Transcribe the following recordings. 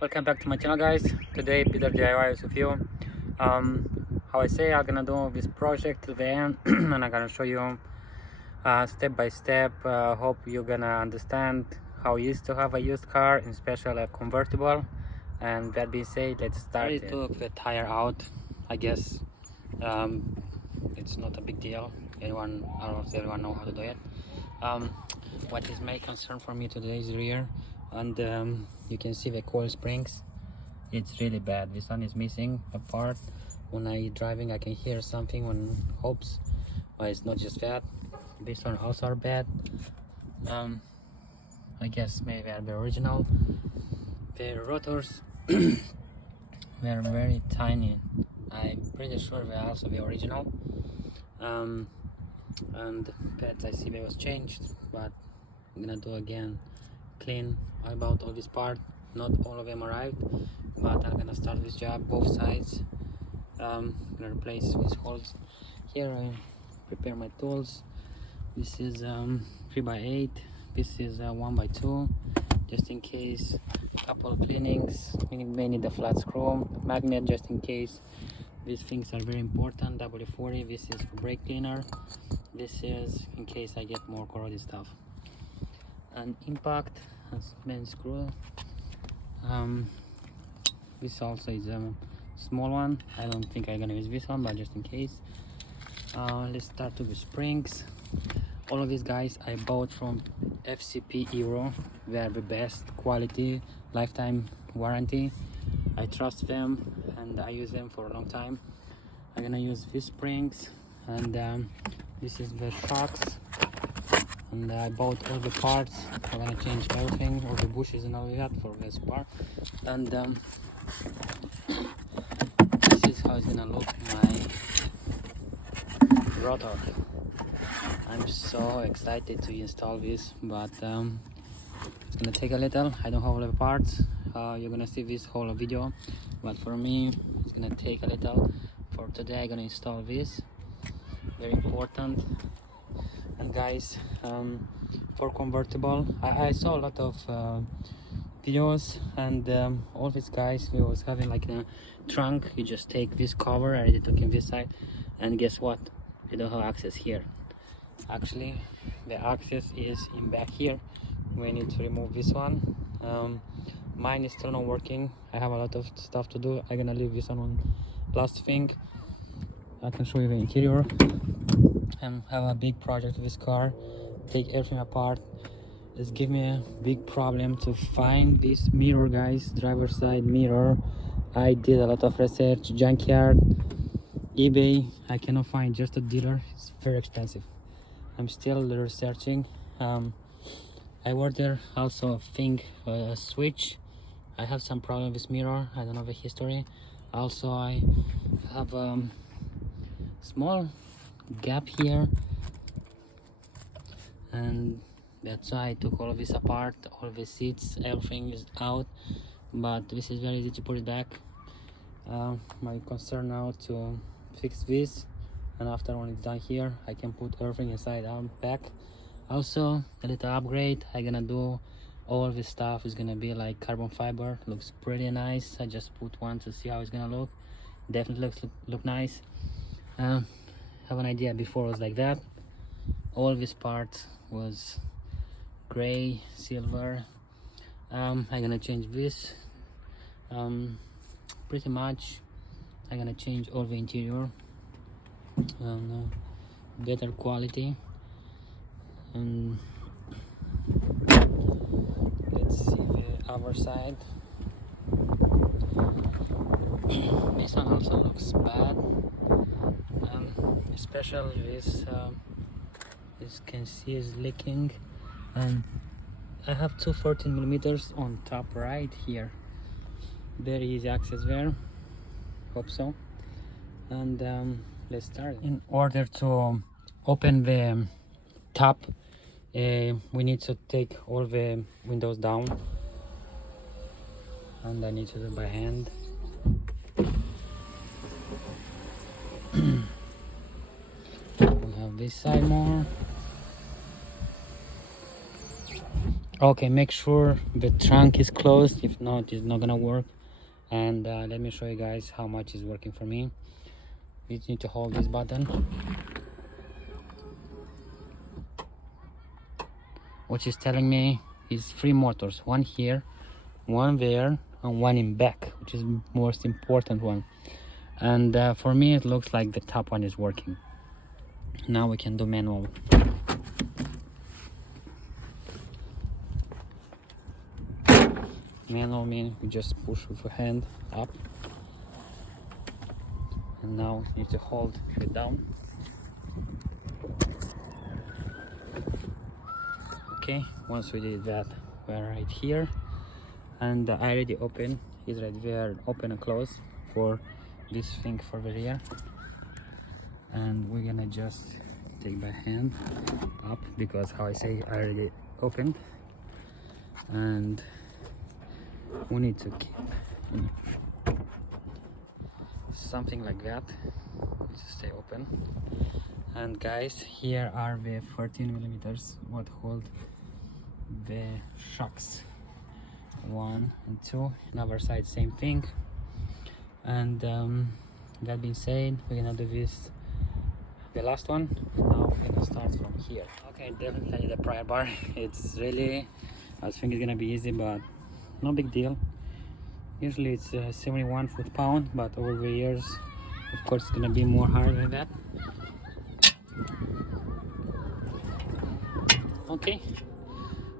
Welcome back to my channel, guys. Today Peter DIY is with you. How I say, I'm gonna do this project to the end and I'm gonna show you step by step. Hope you're gonna understand how it is to have a used car, in special a convertible. And that being said, let's start. I took the tire out. I guess it's not a big deal. I don't know if everyone know how to do it. What is my concern for me today is rear, and you can see the coil springs. It's really bad. This one is missing a part. When I driving, I can hear something when hops, but it's not just that. This one also are bad. I guess maybe they are the original. The rotors they're very tiny. I'm pretty sure they're also the original. And pads I see they was changed, but I'm gonna do again clean about all this part. Not all of them arrived, but I'm gonna start this job both sides. I'm gonna replace these holes here. I prepare my tools. This is 3x8, this is 1x2, just in case. A couple of cleanings. We may need a flat screw magnet just in case. These things are very important. W40, this is for brake cleaner. This is in case I get more corroded stuff. An impact, a main screw. This also is a small one. I don't think I'm gonna use this one, but just in case. Let's start with springs. All of these guys I bought from FCP Euro. They are the best quality, lifetime warranty. I trust them and I use them for a long time. I'm gonna use these springs, and this is the shocks, and I bought all the parts. I'm gonna change everything, all the bushes and all that for this part. And this is how it's gonna look, my rotor. I'm so excited to install this, but it's gonna take a little. I don't have all the parts. You're gonna see this whole video, but for me it's gonna take a little. For today I'm gonna install this, very important. And guys, for convertible, I saw a lot of videos, and all these guys we was having like a trunk. You just take this cover, I already took in this side, and guess what, you don't have access here. Actually the access is in back here. We need to remove this one. Mine is still not working. I have a lot of stuff to do. I'm gonna leave this one on last thing. I can show you the interior. I have a big project with this car. Take everything apart. It's give me a big problem to find this mirror, guys. Driver's side mirror. I did a lot of research, junkyard, eBay. I cannot find just a dealer. It's very expensive. I'm still researching. I ordered also a switch. I have some problem with mirror. I don't know the history. Also I have small gap here, and that's why I took all of this apart. All the seats, everything is out, but this is very easy to put it back. My concern now to fix this, and after when it's done here I can put everything inside out back. Also a little upgrade, I'm gonna do all this stuff is gonna be like carbon fiber. Looks pretty nice. I just put one to see how it's gonna look. Definitely look nice. Have an idea, before it was like that. All this part was gray, silver. I'm gonna change this. Pretty much I'm gonna change all the interior, better quality. And let's see the other side. This one also looks bad, especially this. As you can see, is leaking, and I have two 14mm on top right here. Very easy access there. Hope so. And let's start. In order to open the top, we need to take all the windows down, and I need to do it by hand. We have this side more. Okay, make sure the trunk is closed, if not it's not gonna work. And let me show you guys how much is working for me. You just need to hold this button, which is telling me is 3 motors, one here, one there, and one in back, which is most important one. And for me it looks like the top one is working. Now we can do manual. Manual means we just push with a hand up, and now you need to hold it down. Okay, once we did that, we're right here, and I already open is right there, open and close for this thing for the rear. And we're gonna just take by hand up, because how I say I already opened, and we need to keep something like that to stay open. And guys, here are the 14 millimeters what hold the shocks, 1 and 2. Another side same thing. And that being said, we're gonna do this the last one. Now we're gonna start from here. Okay, definitely the pry bar. It's really, I was thinking it's gonna be easy, but no big deal. Usually it's 71 foot-pound, but over the years of course it's gonna be more hard than that. Okay,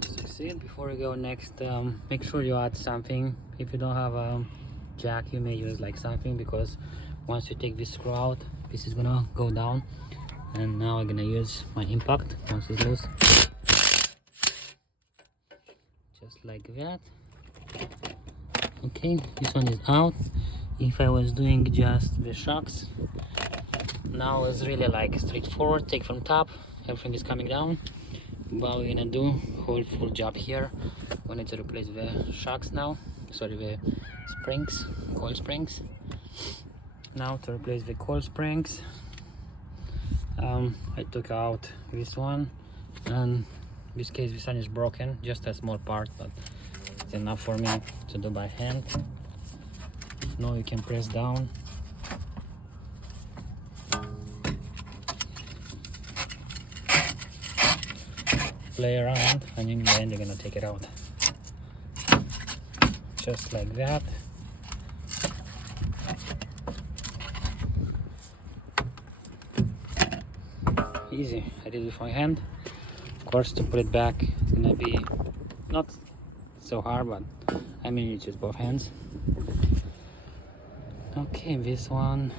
succeed. Before we go next, make sure you add something. If you don't have a jack, you may use like something, because once you take this screw out, this is gonna go down. And now I'm gonna use my impact once it's loose, just like that. Okay, this one is out. If I was doing just the shocks, now it's really like straightforward, take from top, everything is coming down. But we're gonna do whole full job here. We need to replace the shocks now, sorry, the springs, coil springs. Now to replace the coil springs, I took out this one, and in this case this one is broken, just a small part, but it's enough for me to do by hand. Now you can press down, play around, and in the end you're gonna take it out, just like that. Easy. I did it with my hand. Of course, to put it back, it's gonna be not so hard, but I mean you use both hands. Okay, this one,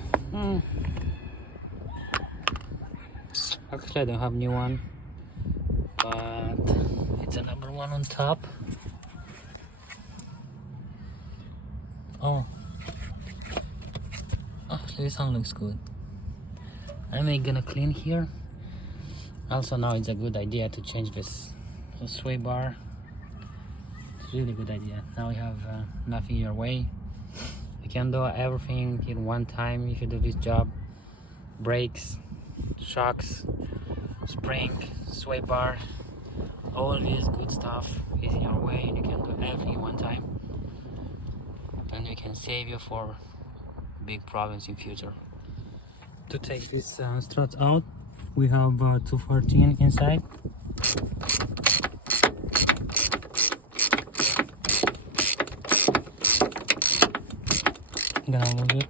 actually I don't have new one, but it's a number one on top. Oh, actually this one looks good. I'm gonna clean here. Also now it's a good idea to change this sway bar. It's really good idea. Now you have nothing your way. You can do everything in one time if you do this job. Brakes, shocks, spring, sway bar, all this good stuff is in your way, and you can do everything in one time. And you can save you for big problems in future. To take these struts out, we have 214 inside. I'm gonna move it.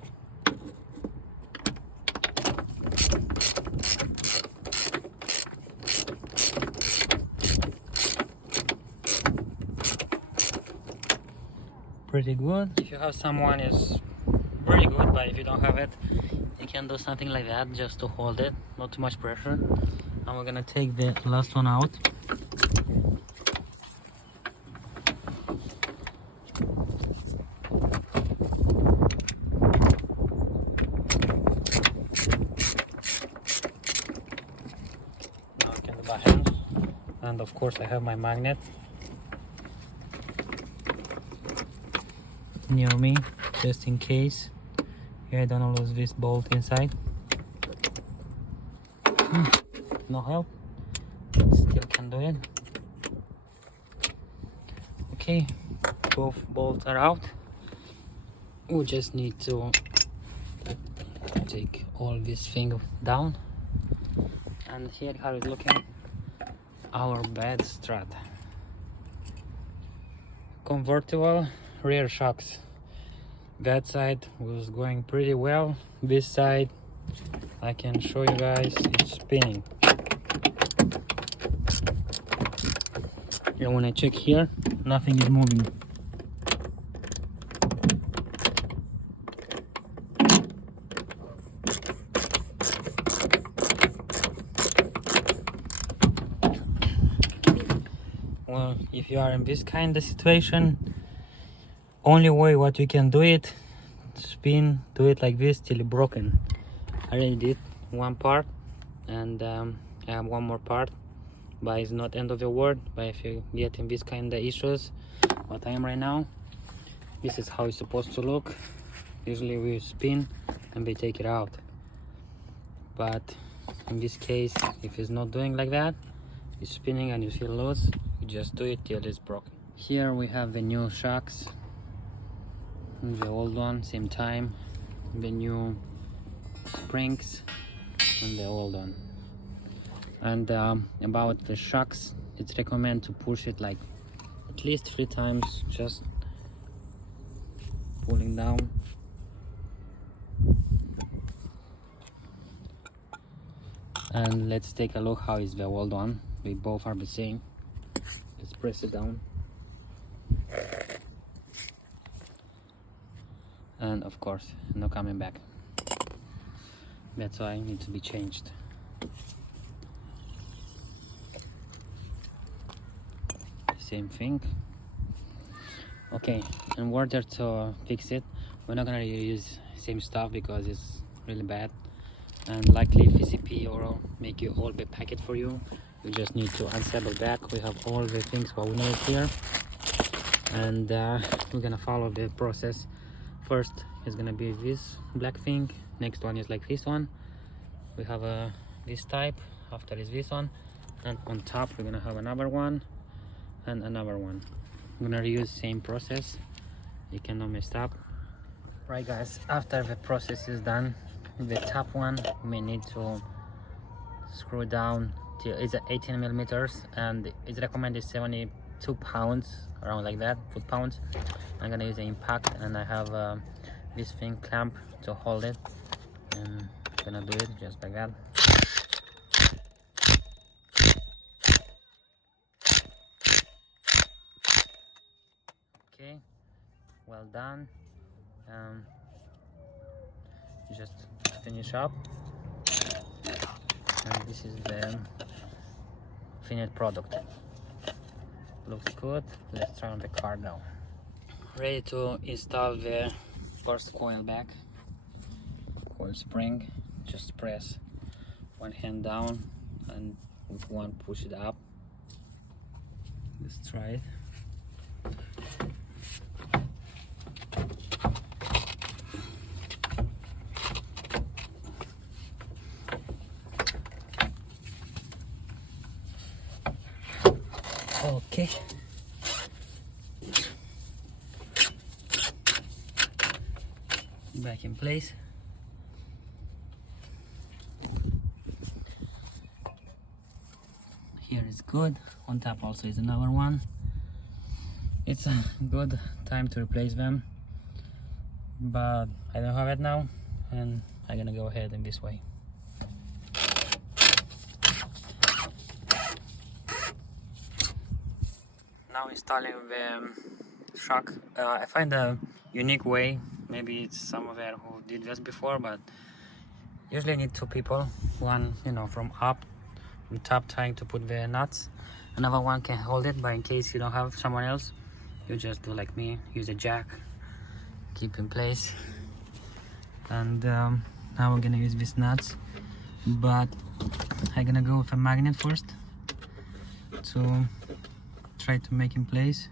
Pretty good. If you have someone, is very good, but if you don't have it, you can do something like that just to hold it, not too much pressure. Now we're gonna take the last one out. Now I can do by hand, and of course I have my magnet near me just in case. Here I don't lose this bolt inside. No help, but still can do it. Okay, both bolts are out. We just need to take all this thing down, and here how it's looking, our bed strut. Convertible rear shocks. That side was going pretty well. This side, I can show you guys, it's spinning. And when I check here, nothing is moving. Well, if you are in this kind of situation, only way what you can do it, spin, do it like this till it's broken. I already did one part, and I have one more part, but it's not end of the world. But if you get in this kind of issues, what I am right now, this is how it's supposed to look. Usually we spin and we take it out, but in this case, if it's not doing like that, it's spinning and you feel loose, you just do it till it's broken. Here we have the new shocks, the old one, same time, the new springs and the old one. And about the shocks, it's recommended to push it like at least 3 times, just pulling down. And let's take a look how is the old one. We both are the same. Let's press it down. And of course, no coming back. That's why it needs to be changed. Same thing. Okay, in order to fix it, we're not gonna use same stuff because it's really bad, and likely VCP or make you all the packet for you. We just need to unsable back. We have all the things what we need here, and we're gonna follow the process. First is gonna be this black thing, next one is like this one. We have this type, after is this one, and on top we're gonna have another one and another one. I'm gonna reuse same process, you cannot mess up. Right guys, after the process is done, the top one we need to screw down till it's 18 millimeters, and it's recommended 72 pounds, around like that, foot-pounds. I'm gonna use the impact, and I have this thing clamp to hold it, and I'm gonna do it just like that. Okay, well done. Just finish up, and this is the finished product. Looks good. Let's turn the car now. Ready to install the first coil back, coil spring. Just press one hand down and with one push it up. Let's try it. Okay. Back in place. Here is good. On top also is another one. It's a good time to replace them, but I don't have it now, and I'm gonna go ahead in this way. Now installing the shock. I find a unique way. Maybe it's somewhere who did this before, but usually need 2 people. One, from top trying to put the nuts. Another one can hold it, but in case you don't have someone else, you just do like me, use a jack, keep in place. And now we're gonna use these nuts, but I'm gonna go with a magnet first to try to make in place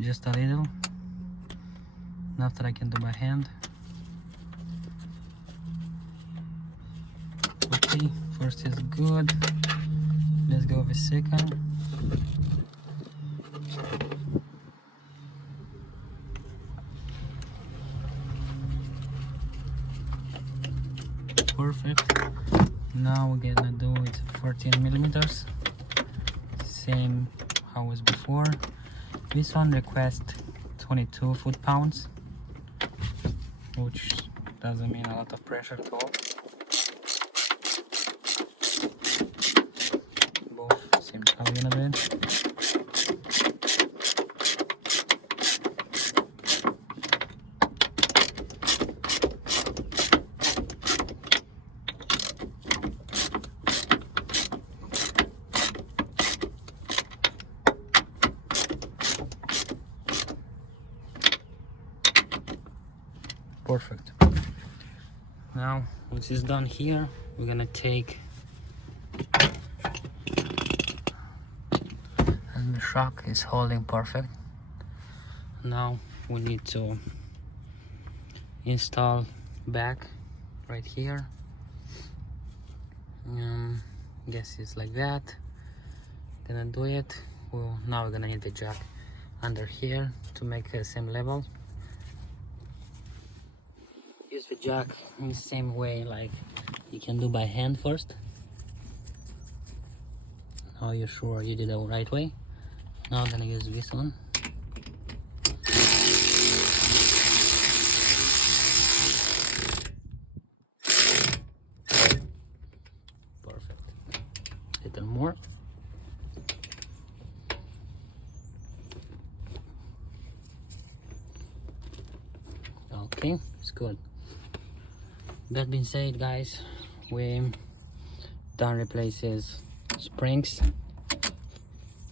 just a little, and after I can do by hand. Okay, first is good, let's go with second. perfect. Now we're gonna do it 14 millimeters, same how was before. This one requests 22 foot-pounds, which doesn't mean a lot of pressure at all. Both same how we're gonna do it. Perfect. Now once it's done here, we're gonna take, and the shock is holding perfect. Now we need to install back right here. Guess it's like that. Gonna do it. Well, now we're gonna need the jack under here to make the same level. Use the jack in the same way like you can do by hand first. Now you're sure you did it the right way. Now I'm gonna use this one. Perfect. Little more. Okay, it's good. That being said, guys, we done replaces springs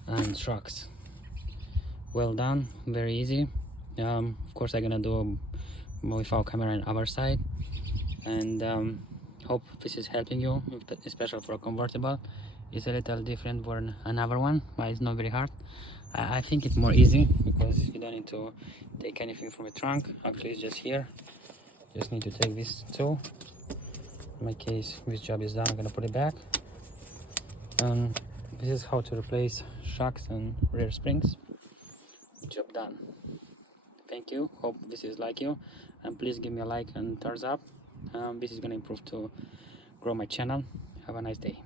and shocks. Well done, very easy. Of course I'm gonna do without camera on our side, and hope this is helping you, especially for a convertible. It's a little different for another one, but it's not very hard. I think it's more easy because you don't need to take anything from the trunk. Actually, it's just here. Just need to take this tool. In my case, this job is done. I'm gonna put it back. And this is how to replace shocks and rear springs. Job done. Thank you. Hope this is like you, and please give me a like and thumbs up. This is gonna improve to grow my channel. Have a nice day.